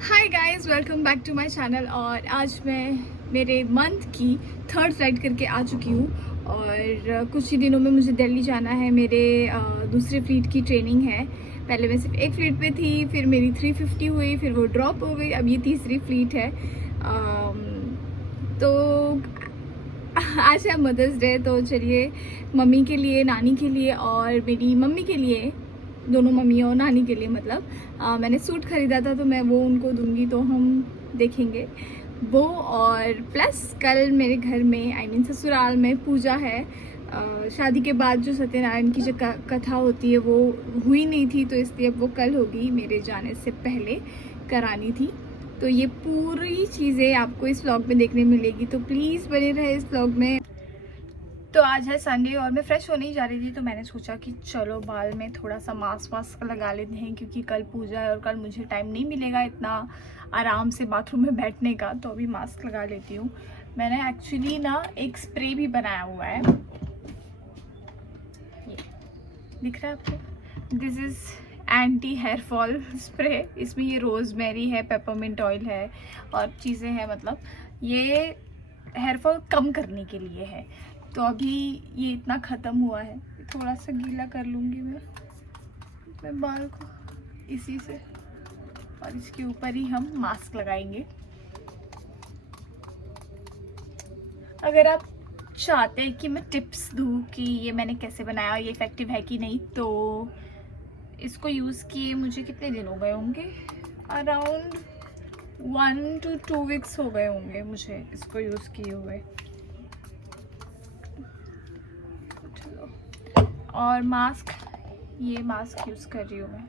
Hi guys, welcome back to my channel. और आज मैं मेरे मंथ की 3rd फ्लाइट करके आ चुकी हूँ और कुछ ही दिनों में मुझे दिल्ली जाना है। मेरे दूसरे फ्लीट की ट्रेनिंग है। पहले मैं सिर्फ एक फ्लीट पे थी, फिर मेरी 350 हुई, फिर वो ड्रॉप हो गई, अब ये तीसरी फ्लीट है। तो आज है मदर्स डे, तो चलिए मम्मी के लिए, नानी के लिए और मेरी मम्मी के लिए, दोनों मम्मी और नानी के लिए मतलब मैंने सूट ख़रीदा था, तो मैं वो उनको दूंगी, तो हम देखेंगे वो। और प्लस कल मेरे घर में ससुराल में पूजा है। शादी के बाद जो सत्यनारायण की जो कथा होती है वो हुई नहीं थी, तो इसलिए अब वो कल होगी। मेरे जाने से पहले करानी थी। तो ये पूरी चीज़ें आपको इस व्लॉग में देखने मिलेगी, तो प्लीज़ बने रहे इस व्लॉग में। तो आज है संडे और मैं फ्रेश होने ही जा रही थी, तो मैंने सोचा कि चलो बाल में थोड़ा सा मास्क लगा लेते हैं, क्योंकि कल पूजा है और कल मुझे टाइम नहीं मिलेगा इतना आराम से बाथरूम में बैठने का। तो अभी मास्क लगा लेती हूँ। मैंने एक्चुअली ना एक स्प्रे भी बनाया हुआ है, ये दिख रहा है आपको? This is anti hair fall spray. इसमें ये रोज़मेरी है, पेपरमिंट ऑयल है और चीज़ें हैं, मतलब ये हेयर फॉल कम करने के लिए है। तो अभी ये इतना ख़त्म हुआ है, थोड़ा सा गीला कर लूँगी मैं बाल को इसी से, और इसके ऊपर ही हम मास्क लगाएंगे। अगर आप चाहते हैं कि मैं टिप्स दूँ कि ये मैंने कैसे बनाया, ये इफ़ेक्टिव है कि नहीं, तो इसको यूज़ किए मुझे कितने दिन हो गए होंगे, अराउंड 1 to 2 वीक्स हो गए होंगे मुझे इसको यूज़ किए हुए। और मास्क, ये मास्क यूज़ कर रही हूँ मैं।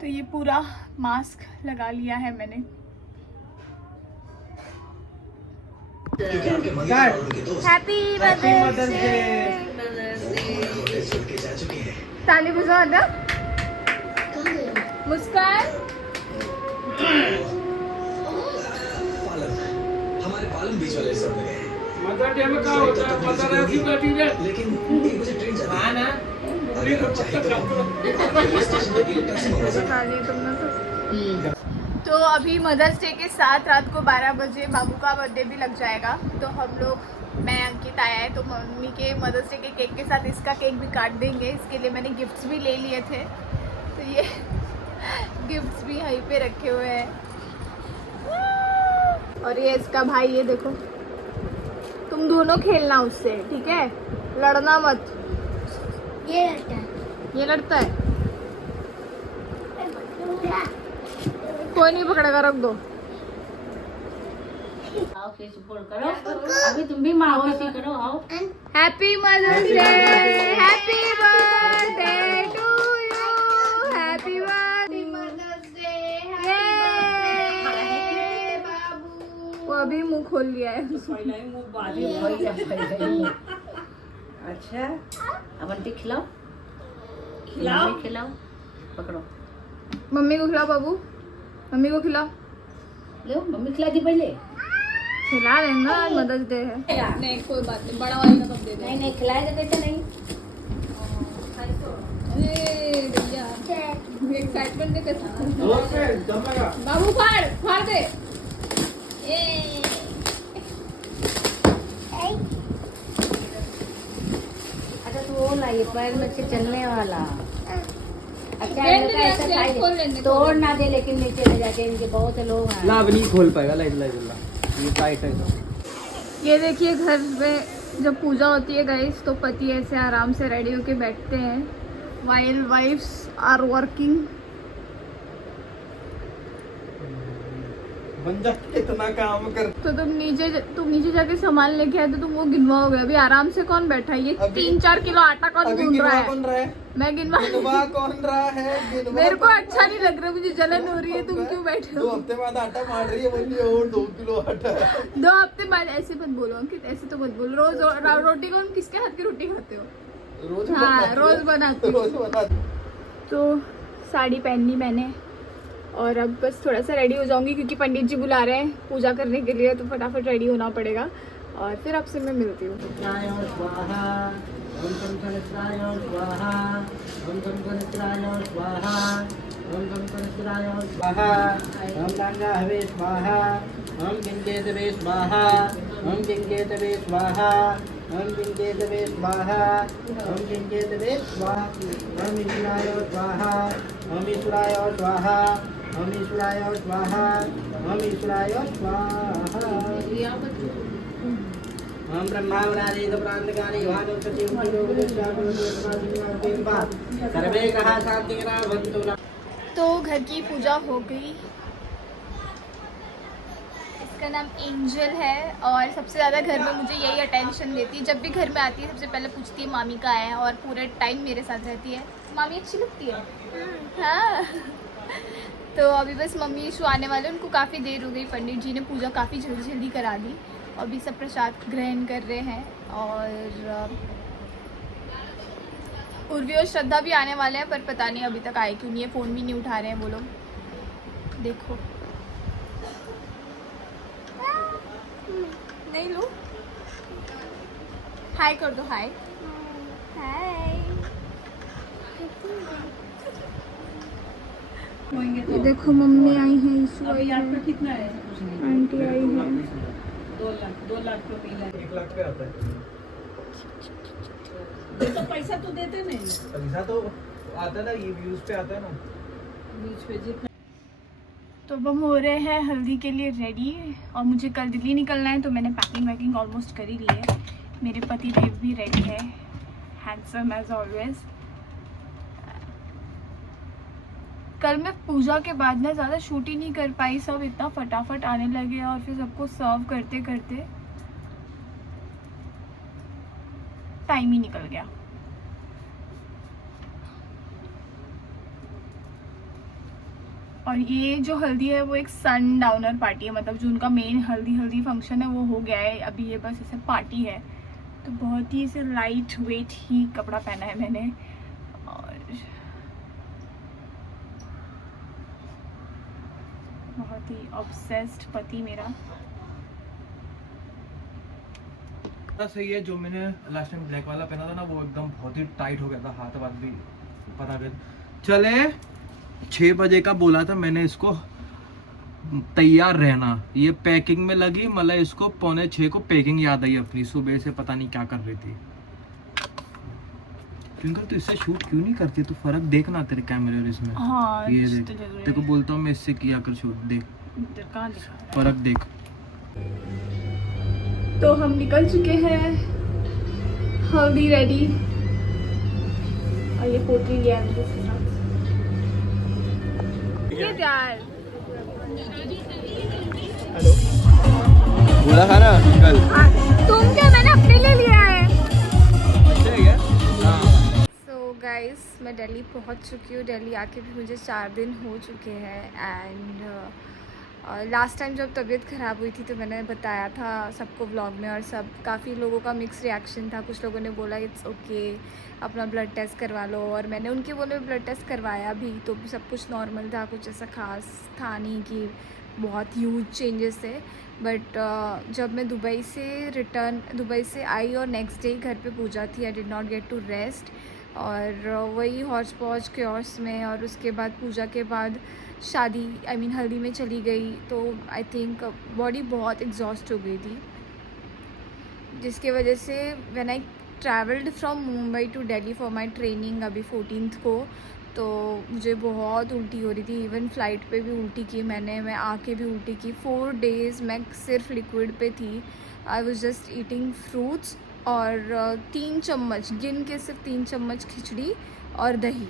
तो ये पूरा मास्क लगा लिया है मैंने। Happy mother's Day. ताली बजाओ ना, मुस्कान। हमारे पालन बीच वाले सब लगे हैं। मदर डे में क्या होता है? मदर ऐसी बैठी है, लेकिन मुझे ट्रेन जाना है ना। तो अभी मदर्स डे के साथ रात को 12 बजे बाबू का बर्थडे भी लग जाएगा। तो हम लोग, मैं, अंकित आया है, तो मम्मी के मदर्स डे के केक के साथ इसका केक भी काट देंगे। इसके लिए मैंने गिफ्ट्स भी ले लिए थे, तो ये गिफ्ट्स भी यहीं पे रखे हुए हैं। और ये इसका भाई, ये देखो, तुम दोनों खेलना उससे, ठीक है? लड़ना मत। ये लड़ता है, ये लड़ता है, कोई नहीं पकड़ेगा, रख दो। आओ फिर सपोर्ट करो। अभी तुम भी माँ वैसी करो, आओ। Happy mother's day, happy birthday to you, happy birthday mother's day, बाबू। वो अभी मुंह खोल लिया है। अच्छा, अब आंटी खिलाओ, खिलाओ, पकड़ो, मम्मी को खिलाओ बाबू, मम्मी को खिलाओ। लो मम्मी खिला दी पहले। खिला रहे ना, मदर्स डे है। नहीं कोई बात नहीं, बड़ा वाली का दे दे। नहीं खिलाए तो कैसे नहीं? अरे भैया, एक्साइटमेंट देख कैसा। बाबू फाड़ दे। ये अच्छा तू वो लाइए पैर में से चलने वाला। अच्छा ऐसा तोड़ ना दे, लेकिन नीचे ले जाके, इनके बहुत लोग हैं। लाभ नहीं खोल पाएगा। ये टाइट है। ये देखिए, घर में जब पूजा होती है गाइस, तो पति ऐसे आराम से रेडी होके बैठते हैं while wives are working। बंदा कितना काम कर। तो तुम नीचे जाके सामान लेके आए, तो तुम वो गिनवाओगे। अभी आराम से कौन बैठा है? ये 3-4 किलो आटा कौन गूंद रहा है? मैं गिनवा कौन रहा है? मेरे को अच्छा नहीं लग रहा, मुझे जलन हो रही है। तुम क्यों बैठे हो? 2 हफ्ते बाद आटा मार रही है, बोली और 2 किलो आटा है। 2 हफ्ते बाद? ऐसे मत बोलो अंकित, ऐसे तो मत बोलो। रोज रोटी कौन, किसके हाथ की रोटी खाते हो? रोज हाँ, रोज बनाती हूँ। रोज बनाती। तो साड़ी पहनी मैंने, और अब बस थोड़ा सा रेडी हो जाऊंगी क्योंकि पंडित जी बुला रहे हैं पूजा करने के लिए, तो फटाफट रेडी होना पड़ेगा और फिर आपसे मैं मिलती हूँ। हम ब्रह्मावराधि प्रांतकारि सर्वे कहा शांति भवन्तु। तो घर की पूजा हो गई। इसका नाम एंजल है और सबसे ज़्यादा घर में मुझे यही अटेंशन देती है। जब भी घर में आती है सबसे पहले पूछती है मामी कहाँ है और पूरे टाइम मेरे साथ रहती है। मामी अच्छी लगती है। हाँ तो अभी बस मम्मी इशू आने वाले, उनको काफ़ी देर हो गई। पंडित जी ने पूजा काफ़ी जल्दी जल्दी करा दी। अभी सब प्रसाद ग्रहण कर रहे हैं और उर्वी और श्रद्धा भी आने वाले हैं, पर पता नहीं अभी तक आए क्यों नहीं है। फ़ोन भी नहीं उठा रहे हैं वो लोग। देखो नहीं लो, हाय कर दो। हाय हाय। ये देखो मम्मी आई हैं, ईशू आई है, कितना है? आंटी आई है। 2 लाख रुपये 1 लाख पे आता है। तो पैसा तो देते नहीं पैसा तो आता ना, ये व्यूज पे आता है ना। बीच पे जितना। तो अब हम हो रहे हैं हल्दी के लिए रेडी और मुझे कल दिल्ली निकलना है, तो मैंने पैकिंग वैकिंग ऑलमोस्ट कर ही ली है। मेरे पति देव भी रेडी है, हैंडसम एज ऑलवेज। कल मैं पूजा के बाद ना ज़्यादा शूट ही नहीं कर पाई, सब इतना फटाफट आने लगे और फिर सबको सर्व करते करते टाइम ही निकल गया। और ये जो हल्दी है वो एक सन डाउनर पार्टी है, मतलब जो उनका मेन हल्दी फंक्शन है वो हो गया है। अभी ये बस ऐसे पार्टी है, तो बहुत ही ऐसे लाइट वेट ही कपड़ा पहना है मैंने। और बहुत ही ऑब्सेस्ड पति मेरा। सही है, जो मैंने लास्ट टाइम ब्लैक वाला पहना था ना वो एकदम बहुत ही टाइट हो गया था, हाथ वाथ भी पता कर। चले 6 बजे का बोला था मैंने इसको तैयार रहना, ये पैकिंग में लगी। मतलब इसको 5:45 को पैकिंग याद आई अपनी, सुबह से पता नहीं क्या कर रही थी। ट्विंकल तू इससे शूट क्यों नहीं करती? तू फर्क देखना तेरे कैमरे और इसमें। हाँ, ये देख, तेरे को बोलता हूँ मैं इससे किया कर शूट, देख फर्क देख। तो हम निकल चुके हैं, हल्दी रेडी। और ये पोटली लिया है इसके साथ। ये यार बोला था ना कल। तुम क्या, मैंने अपने लिए लिया है। अच्छा है क्या? हाँ। सो गाइस मैं दिल्ली पहुंच चुकी हूँ। दिल्ली आके भी मुझे 4 दिन हो चुके हैं। एंड लास्ट टाइम जब तबीयत ख़राब हुई थी तो मैंने बताया था सबको व्लॉग में, और सब काफ़ी लोगों का मिक्स रिएक्शन था। कुछ लोगों ने बोला इट्स ओके, अपना ब्लड टेस्ट करवा लो, और मैंने उनके बोले ब्लड टेस्ट करवाया भी तो भी सब कुछ नॉर्मल था, कुछ ऐसा खास था नहीं कि बहुत ह्यूज चेंजेस थे। बट जब मैं दुबई से आई और नेक्स्ट डे घर पे पूजा थी, I did not get to rest. और वही हौच पौच क्योर्स में, और उसके बाद पूजा के बाद शादी हल्दी में चली गई, तो आई थिंक बॉडी बहुत एग्जॉस्ट हो गई थी, जिसके वजह से when I travelled from Mumbai to Delhi for my training अभी 14th को, तो मुझे बहुत उल्टी हो रही थी। इवन फ़्लाइट पे भी उल्टी की मैं आके भी उल्टी की। 4 days मैं सिर्फ लिक्विड पे थी। I was just eating fruits और 3 चम्मच गिन के, सिर्फ 3 चम्मच खिचड़ी और दही,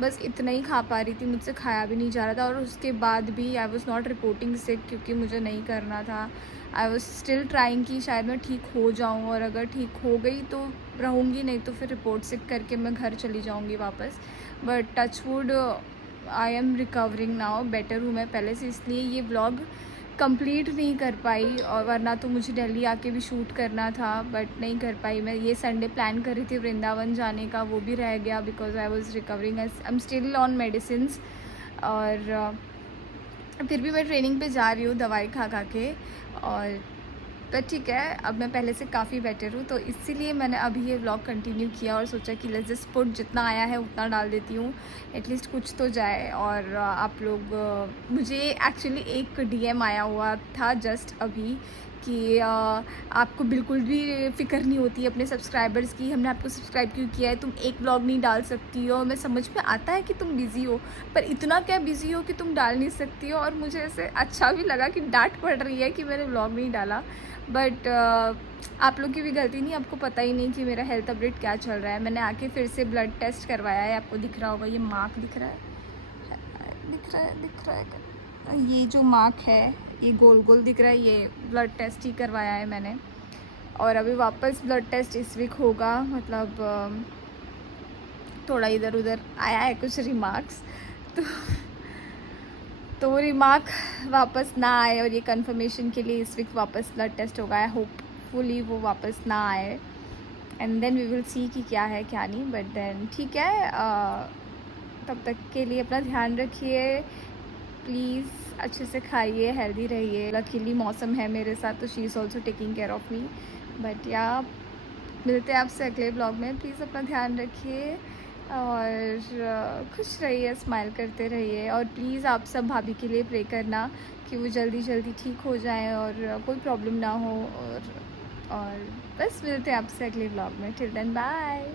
बस इतना ही खा पा रही थी। मुझसे खाया भी नहीं जा रहा था। और उसके बाद भी आई वॉज़ नॉट रिपोर्टिंग सिक, क्योंकि मुझे नहीं करना था। आई वॉज स्टिल ट्राइंग कि शायद मैं ठीक हो जाऊँ, और अगर ठीक हो गई तो रहूँगी, नहीं तो फिर रिपोर्ट सिक करके मैं घर चली जाऊँगी वापस। But touch would I am recovering now, better हूँ मैं पहले से। इसलिए ये व्लॉग कंप्लीट नहीं कर पाई, और वरना तो मुझे दिल्ली आके भी शूट करना था, बट नहीं कर पाई। मैं ये संडे प्लान कर रही थी वृंदावन जाने का, वो भी रह गया because I was recovering. I am still on medicines. और फिर भी मैं ट्रेनिंग पे जा रही हूँ दवाई खा खा के, और पर ठीक है, अब मैं पहले से काफ़ी बेटर हूँ, तो इसीलिए मैंने अभी ये व्लॉग कंटिन्यू किया और सोचा कि लेट्स जस्ट पुट जितना आया है उतना डाल देती हूँ, एटलीस्ट कुछ तो जाए। और आप लोग मुझे एक्चुअली एक डीएम आया हुआ था जस्ट अभी कि आपको बिल्कुल भी फ़िक्र नहीं होती अपने सब्सक्राइबर्स की, हमने आपको सब्सक्राइब क्यों किया है, तुम एक व्लॉग नहीं डाल सकती हो। मैं समझ में आता है कि तुम बिज़ी हो, पर इतना क्या बिज़ी हो कि तुम डाल नहीं सकती हो। और मुझे ऐसे अच्छा भी लगा कि डांट पड़ रही है कि मैंने व्लॉग नहीं डाला, बट आप लोग की भी गलती नहीं, आपको पता ही नहीं कि मेरा हेल्थ अपडेट क्या चल रहा है। मैंने आके फिर से ब्लड टेस्ट करवाया है, आपको दिख रहा होगा ये मार्क दिख रहा है, ये जो मार्क है ये गोल गोल दिख रहा है, ये ब्लड टेस्ट ही करवाया है मैंने। और अभी वापस ब्लड टेस्ट इस वीक होगा, मतलब थोड़ा इधर उधर आया है कुछ रिमार्क्स, तो वो रिमार्क वापस ना आए और ये कंफर्मेशन के लिए इस वीक वापस ब्लड टेस्ट होगा। आई होपफुली वो वापस ना आए, and then we will see कि क्या है क्या नहीं। बट देन ठीक है, तब तक के लिए अपना ध्यान रखिए प्लीज़, अच्छे से खाइए, हेल्दी रहिए। लकीली मौसम है मेरे साथ, तो she is also taking care of me. But या मिलते हैं आपसे अगले ब्लॉग में, प्लीज़ अपना ध्यान रखिए और खुश रहिए, स्माइल करते रहिए। और प्लीज़ आप सब भाभी के लिए प्रे करना कि वो जल्दी जल्दी ठीक हो जाए और कोई प्रॉब्लम ना हो। और बस मिलते हैं आपसे अगले ब्लॉग में, टिल देन बाय।